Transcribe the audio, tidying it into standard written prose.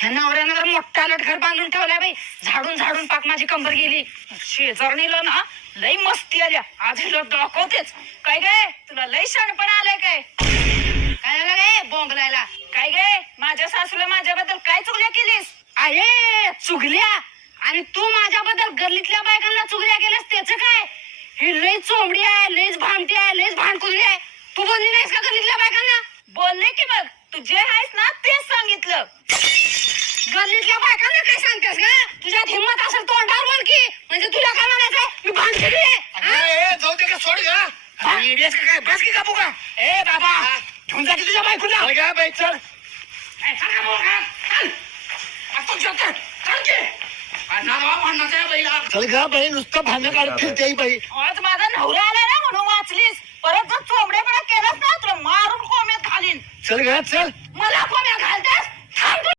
ह्या नवऱ्यानं तर मोठा लटघर बांधून ठेवलाय बाई. झाडून झाडून पाक माझी कंबर गेली. शेजारणीला ना लई मस्ती आल्या. आज हिला दाखवतेच. काय गे तुला लई शहाणपण आलंय काय? काय झालं गे बोंबलायला? काय गे माझ्या सासूला माझ्याबद्दल काय चुगल्या केलीस? अरे चुगल्या? आणि तू माझ्याबद्दल गल्लीतल्या बायकांना चुगल्या केल्यास त्याचं काय? ही लई चोंबडी आहे, लईच भामटी आहे, लईच भांडकुदली आहे. तू बोलली नाहीस का गल्लीतल्या बायकांना? बोलले की बघ तू जे आहेस ना तेच सांगितलं. गल्लीतल्या बायकांना काय सांगतेस का? तुझ्यात हिंमत असेल तोंडावर बोल की. म्हणजे तुला काय म्हणायचंय मी भांडकुदली आहे? जाऊ दे का सोड का काय बस की कापू का? ए बाबा घेऊन जा की तुझ्या बायकोला. काय बाई चल चल का बाई नुसतं भांडण काढत फिरते बाई. आज माझा नवरा आला ना म्हणून वाचलीस. परत जर चोंबडेपणा केलास ना तुला मारून कोंबड्यात घालीन. चल का चल